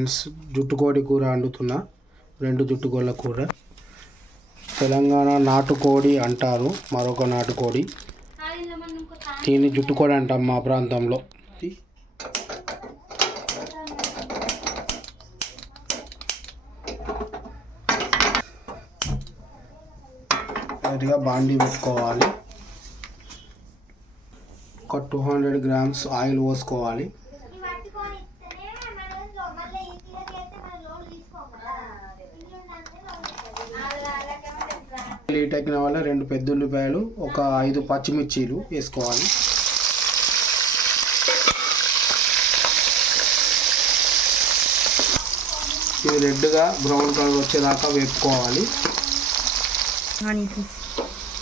Friends, జుట్టుకోడి కూర వండుతున్నా. 2 జుట్టుకోళ్ళ కూర. తెలంగాణ నాటుకోడి అంటారు, మరొక నాటుకోడి. దీన్ని జుట్టుకోడి అంటాం మా ప్రాంతంలో. బాండీ పెట్టుకోవాలి. ఒక 200 గ్రామ్స్ ఆయిల్ పోసుకోవాలి. హీట్ ఎక్కిన వల్ల 2 పెద్ద ఉల్లిపాయలు, ఒక 5 పచ్చిమిర్చీలు వేసుకోవాలి. ఇవి రెడ్గా బ్రౌన్ కలర్ వచ్చేదాకా వేపుకోవాలి.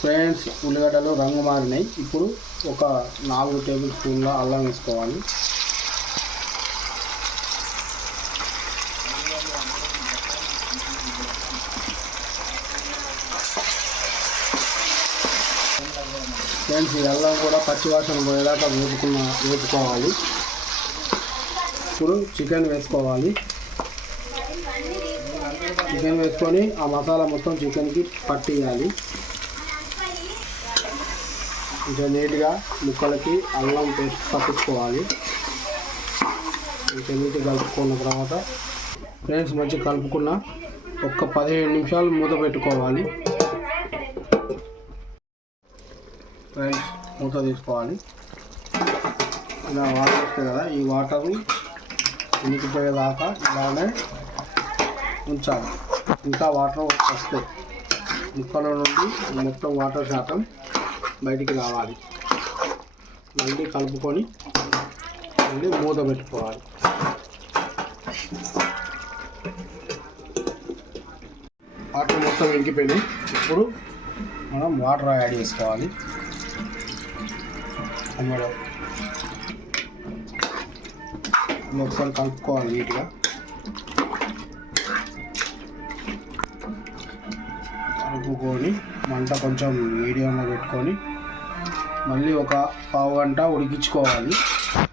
ఫ్రెండ్స్, ఉల్లిగడ్డలు రంగు మారినాయి. ఇప్పుడు ఒక 4 టేబుల్ స్పూన్ల అల్లం వేసుకోవాలి. ఫ్రెండ్స్, ఈ అల్లం కూడా పచ్చివాసన పోయేదాకా వేపుకోవాలి. ఇప్పుడు చికెన్ వేసుకోవాలి. చికెన్ వేసుకొని ఆ మసాలా మొత్తం చికెన్కి పట్టియాలి. కొంచెం నీట్గా ముక్కలకి అల్లం పేస్ట్ పట్టించుకోవాలి. కొంచెం నీట్గా కలుపుకున్న తర్వాత ఫ్రెండ్స్ మంచిగా కలుపుకున్న ఒక 15 నిమిషాలు మూత పెట్టుకోవాలి. ఫ్రెండ్స్, మూత తీసుకోవాలి. ఇలా వాటర్ వస్తాయి కదా, ఈ వాటర్ని ఉనికిపోయేదాకా ఇలానే ఉంచాలి. ఇంకా వాటర్ వస్తాయి. ముక్కల నుండి మొత్తం వాటర్ శాతం బయటికి రావాలి. మళ్ళీ కలుపుకొని మళ్ళీ మూత పెట్టుకోవాలి. వాటర్ మొత్తం ఇంకిపోయినాయి. ఇప్పుడు మనం వాటర్ యాడ్ చేసుకోవాలి. ఒకసారి కలుపుకోవాలి నీట్గా. కలుపుకొని మంట కొంచెం మీడియంలో పెట్టుకొని మళ్ళీ ఒక పావు గంట ఉడికించుకోవాలి.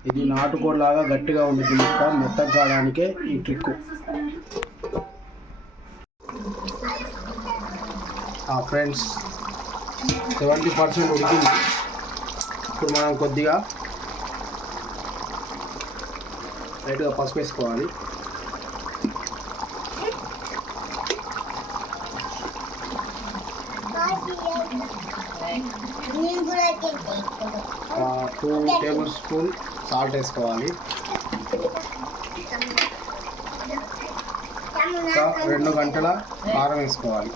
ఇది నాటుకోడిలాగా గట్టిగా ఉంటుంది. ముక్క మెత్తగా కావడానికే ఈ ట్రిక్. ఫ్రెండ్స్, 70% ఉడికింది. ఇప్పుడు మనం కొద్దిగా లైట్గా పసుపు వేసుకోవాలి. ఆ 2 టేబుల్ స్పూన్ సాల్ట్ వేసుకోవాలి. ఒక 2 గంటల కారం వేసుకోవాలి.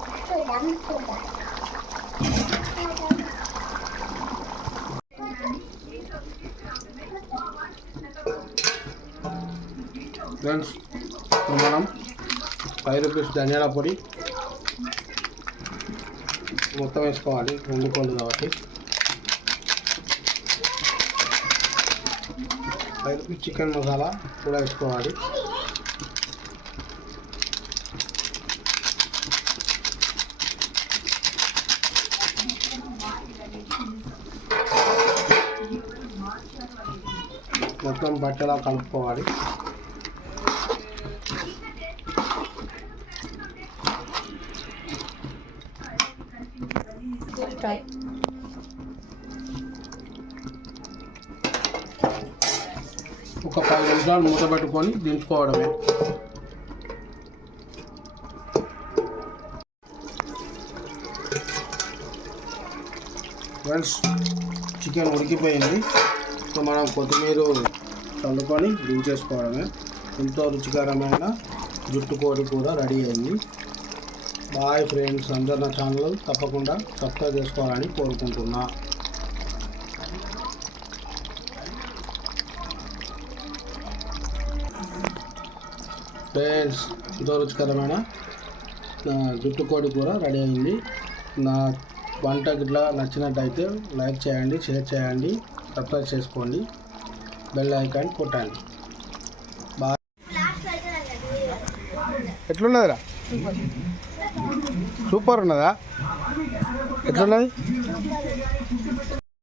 ఫ్రెండ్స్, మనం 5 రూపీస్ ధనియాల పొడి మొత్తం వేసుకోవాలి. 2 కోళ్ళు కాబట్టి 5 రూపీస్ చికెన్ మసాలా కూడా వేసుకోవాలి. మొత్తం బట్టలా కలుపుకోవాలి. ఒక 10 నిమిషాలు మూత పెట్టుకొని దించుకోవడమే. ఫ్రెండ్స్, చికెన్ ఉడికిపోయింది. సో మనం కొత్తిమీర చల్లుకొని దించేసుకోవడమే. ఎంతో రుచికరమైన జుట్టుకోడి కూర రెడీ అయింది. బాయ్ ఫ్రెండ్స్, అందరు నా ఛానల్ తప్పకుండా సబ్స్క్రైబ్ చేసుకోవాలని కోరుకుంటున్నా. ఫ్రెండ్స్, ఎంతో రుచికరమైన జుట్టుకోడి కూర రెడీ అయింది. నా వంట గిట్లా నచ్చినట్టయితే లైక్ చేయండి, షేర్ చేయండి, సబ్స్క్రైబ్ చేసుకోండి, బెల్ ఐకాన్ కొట్టండి. బాయ్. ఎట్లున్నదిరా? సూపర్ ఉన్నదా? ఎట్లున్నది?